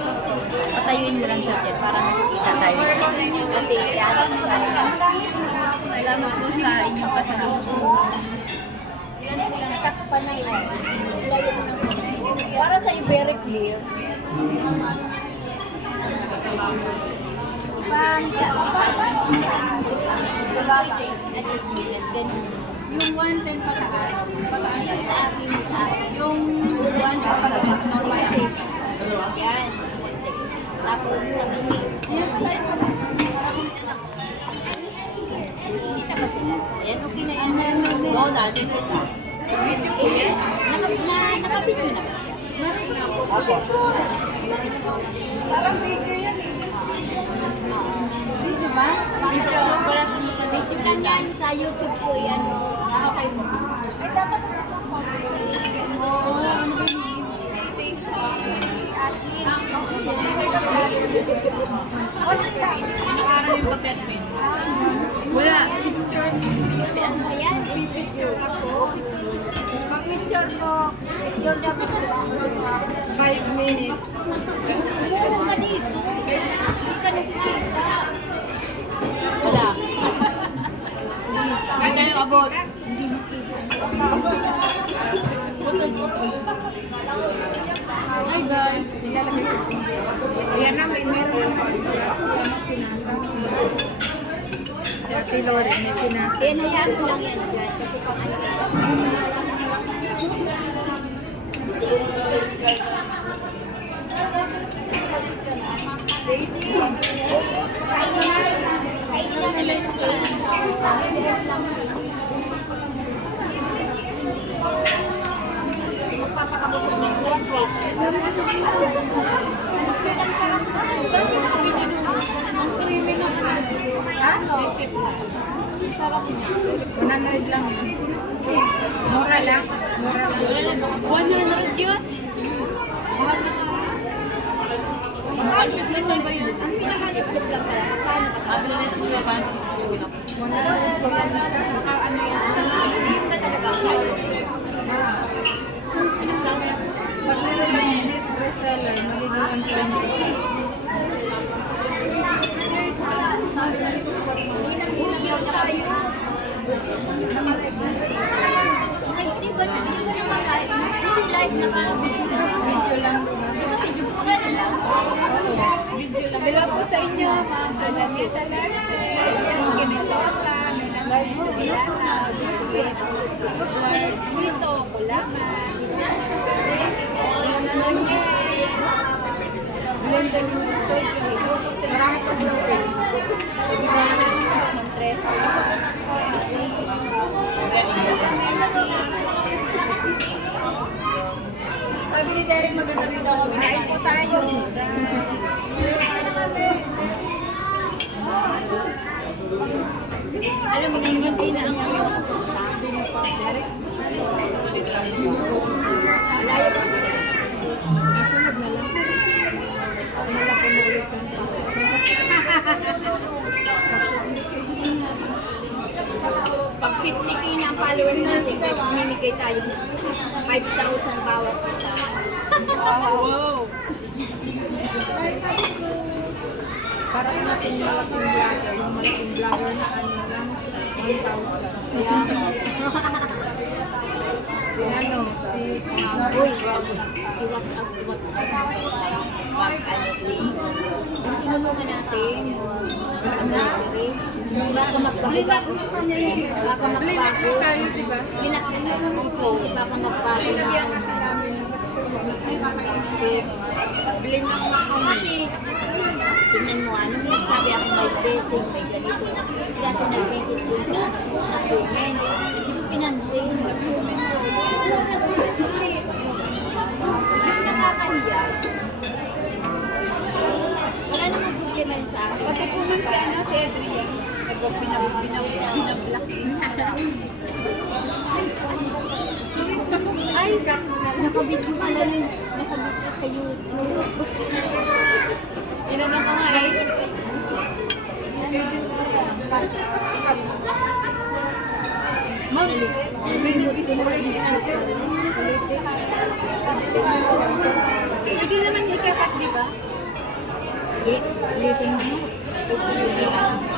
Patayuin mo lang siya dyan para makikita tayo. Kasi Salamat po sa inyong pasalubong. panay ay para sa very clear. At least ganun. Yung 110 pataas. Pataas. Yung sa akin. Yung 1 pataas. Yan. Tapos, kita pa sila. Yan, okay na yan. Oo, natin kita. Nakabidyo na ba? Parang video yan eh. Video ba? Video. Wala sa mga Video lang yan. Sa YouTube po yan. nakakay mo. Ay, dapat ito ng content. Pinakaral yung pag-admin. Wala. Kasi ano ba yan? Picture ako. Pag-picture ko, picture na picture. 5 minutes. Meron ka dito. Hindi ka nakikita. Wala. Kaya tayo abot. Hi guys. Ayan na, meron na si Ate Lori, may pinasa. Kaya hayaan ko lang yan dyan. Kasi pang ano. Daisy. Kain na lang. Kain na sila yung magpapakabusog ng electric. Ang creamy na leche flan. Sarap niya. 100 lang yun. Mura lang. Mura lang. 100 yun? 100 plus ay ba yun? Ang pinakalitlog lang pala. Magkano ka? Kabila na si Kuya Pan. 100 baka ano yan? Hindi na talaga ako. Pinagsama yan. Pag meron lang minute bestseller, magiging 120. Cheers tayo. Ay, di ba naman live? Hindi live na parang video na. Video lang. Di ba video ko magana lang? Video lang. Hello po sa inyo, Ma'am Juanita Larce, Ginetosa, Menamento Vilata, Dito, Kulaman, Glenda Gusto, Marami po blowing. Montresa. Sabi ni Derek, maganda rin daw kami. Kain po tayo. Alam mo, nangyay na ang yun. Derek? Malayo pa siya. Nasunod na lang. Malaki na ulit yung Pag 50k na ang followers natin, guys, mamimigay tayo 5,000 bawat isa. wow! Parang natin malaking vlogger, yung malaking vlogger na ano lang, 1,000. Kaya, Si ano, si uy, i-WhatsApp. Yung tinulungan natin, yung anniversary, baka magbago. Baka magbago. tayo, diba? Ginagawa ko, baka magbago na. Blame lang na kami. Kasi, tingnan mo, ano yung sabi ako may blessing, may ganito. Kaya ito nag-visit dun sa comment. Hindi ko pinansin. Wala nag-visit ulit. Nakakahiya. Wala namang problema yun sa akin. Pati po man si ano, si Adrian, pinablock din. Ay, nakabidyo pala yun. Nakabidyo sa YouTube. Inano ko nga eh. Ma'am, pwede naman ikakat, di ba? Sige, ulitin mo.